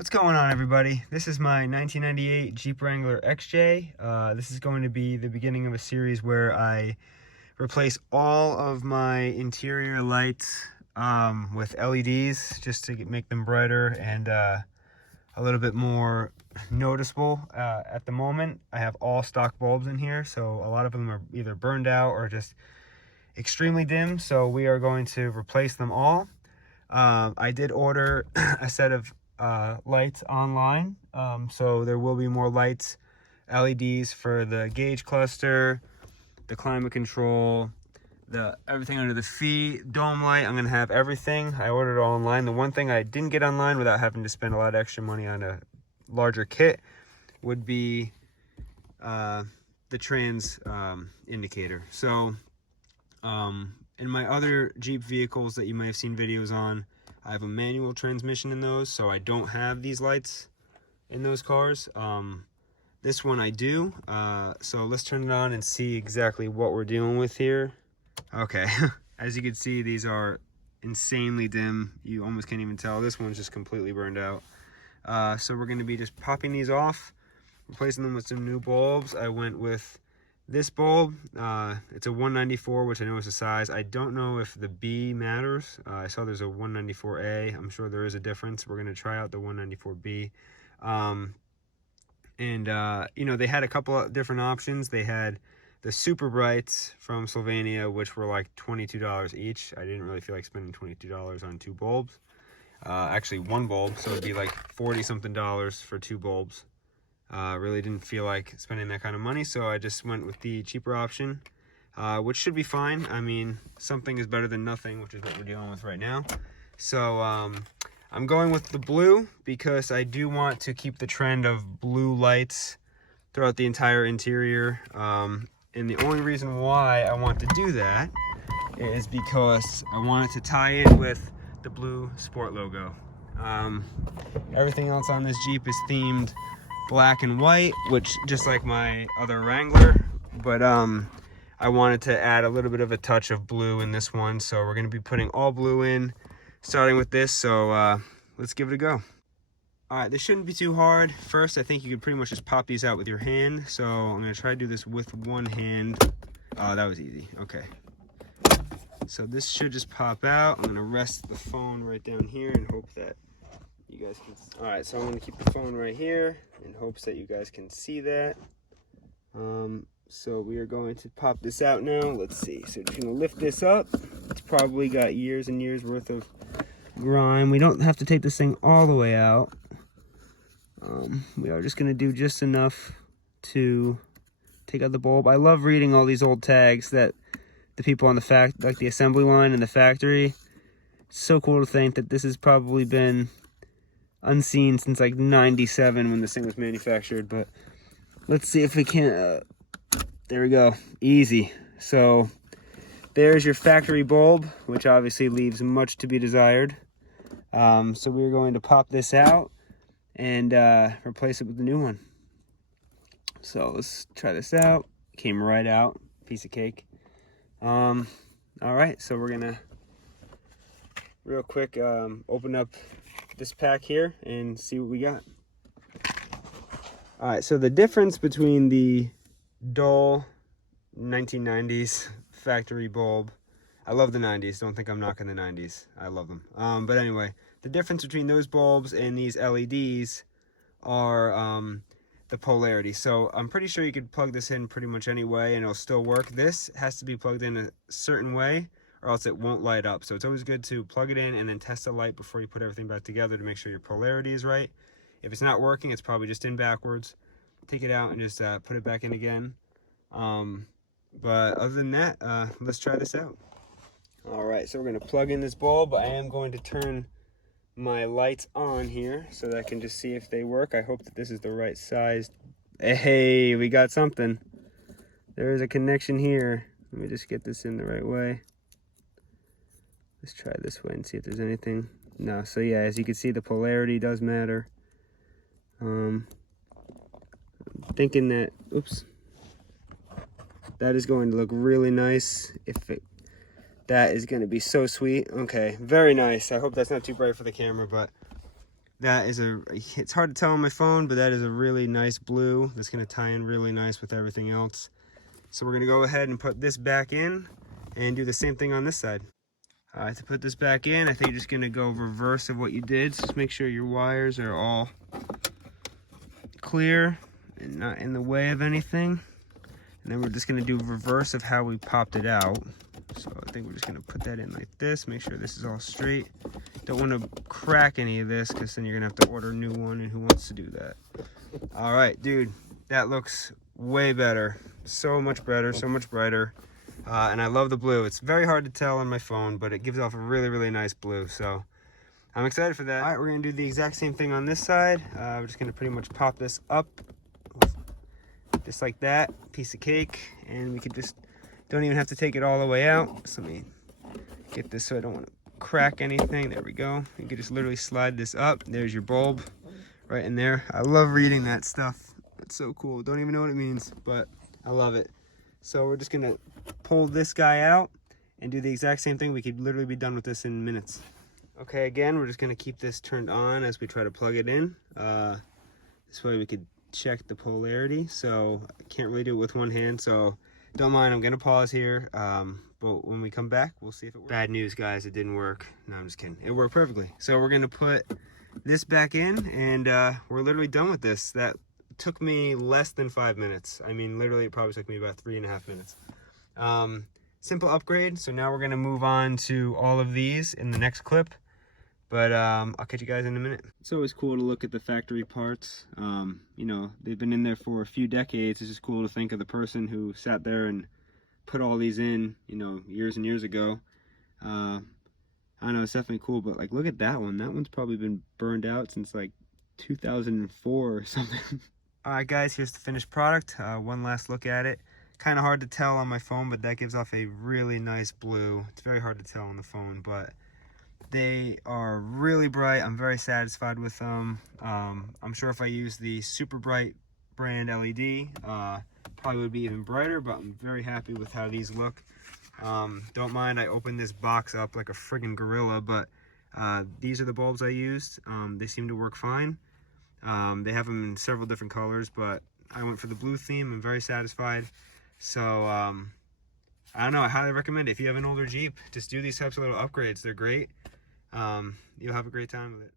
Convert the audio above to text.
What's going on, everybody? This is my 1998 Jeep Wrangler XJ. This is going to be the beginning of a series where I replace all of my interior lights with LEDs just to make them brighter and a little bit more noticeable. At the moment, I have all stock bulbs in here, so a lot of them are either burned out or just extremely dim, so we are going to replace them all. I did order a set of lights online, so there will be more lights, LEDs for the gauge cluster, the climate control, the everything under the feet, dome light. I'm gonna have everything. I ordered it all online. The one thing I didn't get online without having to spend a lot of extra money on a larger kit would be the trans indicator. So in my other Jeep vehicles that you may have seen videos on, I have a manual transmission in those, so I don't have these lights in those cars. This one I do, so let's turn it on and see exactly what we're dealing with here. Okay, as you can see, these are insanely dim. You almost can't even tell. This one's just completely burned out. So we're going to be just popping these off, replacing them with some new bulbs. I went with this bulb. It's a 194, which I know is a size. I don't know if the B matters. I saw there's a 194A. I'm sure there is a difference. We're going to try out the 194B. You know, they had a couple of different options. They had the super brights from Sylvania, which were like $22 each. I didn't really feel like spending $22 on two bulbs. Actually, one bulb, so it'd be like $40-something for two bulbs. Really didn't feel like spending that kind of money, so I just went with the cheaper option, which should be fine. I mean, something is better than nothing, which is what we're dealing with right now. So I'm going with the blue because I do want to keep the trend of blue lights throughout the entire interior. And the only reason why I want to do that is because I wanted to tie it with the blue Sport logo. Everything else on this Jeep is themed black and white, which just like my other Wrangler, but I wanted to add a little bit of a touch of blue in this one, so we're going to be putting all blue in, starting with this. So let's give it a go. All right, this shouldn't be too hard. First, I think you could pretty much just pop these out with your hand, so I'm going to try to do this with one hand. Oh, that was easy. Okay, so this should just pop out. I'm going to rest the phone right down here and hope that you guys can. All right, so I'm going to keep the phone right here in hopes that you guys can see that. So we are going to pop this out now. Let's see. So just going to lift this up. It's probably got years and years worth of grime. We don't have to take this thing all the way out. We are just going to do just enough to take out the bulb. I love reading all these old tags that the people on the like the assembly line in the factory. It's so cool to think that this has probably been unseen since like 97 when this thing was manufactured. But let's see if we can. There we go. Easy. So there's your factory bulb, which obviously leaves much to be desired. So we're going to pop this out and replace it with the new one. So let's try this out. Came right out. Piece of cake. All right, so we're gonna real quick open up this pack here and see what we got. All right, so the difference between the dull 1990s factory bulb, I love the 90s, don't think I'm knocking the 90s, I love them, but anyway, the difference between those bulbs and these LEDs are the polarity. So I'm pretty sure you could plug this in pretty much any way and it'll still work. This has to be plugged in a certain way or else it won't light up. So it's always good to plug it in and then test the light before you put everything back together to make sure your polarity is right. If it's not working, it's probably just in backwards. Take it out and just put it back in again. But other than that, let's try this out. All right, so we're gonna plug in this bulb. I am going to turn my lights on here so that I can just see if they work. I hope that this is the right size. Hey, we got something. There is a connection here. Let me just get this in the right way. Let's try this way and see if there's anything. No, so yeah, as you can see, the polarity does matter. I'm thinking that, oops, that is going to look really nice. That is going to be so sweet. Okay, very nice. I hope that's not too bright for the camera, but That is it's hard to tell on my phone, but that is a really nice blue. That's gonna tie in really nice with everything else. So we're gonna go ahead and put this back in and do the same thing on this side. To put this back in, I think you're just gonna go reverse of what you did. So just make sure your wires are all clear and not in the way of anything. And then we're just gonna do reverse of how we popped it out. So I think we're just gonna put that in like this, make sure this is all straight. Don't wanna crack any of this because then you're gonna have to order a new one, and who wants to do that? All right, dude, that looks way better. So much better, so much brighter. And I love the blue. It's very hard to tell on my phone, but it gives off a really, really nice blue. So I'm excited for that. All right, we're gonna do the exact same thing on this side. We're just gonna pretty much pop this up, just like that, piece of cake. And we could just, don't even have to take it all the way out. So let me get this so I don't want to crack anything. There we go. You can just literally slide this up. There's your bulb right in there. I love reading that stuff. It's so cool. Don't even know what it means, but I love it. So we're just gonna pull this guy out and do the exact same thing. We could literally be done with this in minutes. Okay, again, we're just gonna keep this turned on as we try to plug it in. This way we could check the polarity. So I can't really do it with one hand, so don't mind, I'm gonna pause here. But when we come back, we'll see if it works. Bad news, guys, it didn't work. No, I'm just kidding. It worked perfectly. So we're gonna put this back in, and we're literally done with this. That took me less than 5 minutes. I mean, literally, it probably took me about 3.5 minutes. Simple upgrade. So now we're gonna move on to all of these in the next clip. But I'll catch you guys in a minute. It's always cool to look at the factory parts. You know, they've been in there for a few decades. It's just cool to think of the person who sat there and put all these in, you know, years and years ago. I know, it's definitely cool, but like, look at that one. That one's probably been burned out since like 2004 or something. All right, guys, here's the finished product. One last look at it. Kind of hard to tell on my phone, but that gives off a really nice blue. It's very hard to tell on the phone, but they are really bright. I'm very satisfied with them. I'm sure if I use the super bright brand LED, probably would be even brighter, but I'm very happy with how these look. Don't mind I opened this box up like a friggin' gorilla, but these are the bulbs I used. They seem to work fine. They have them in several different colors, but I went for the blue theme. I'm very satisfied. So I don't know, I highly recommend it. If you have an older Jeep, just do these types of little upgrades. They're great. You'll have a great time with it.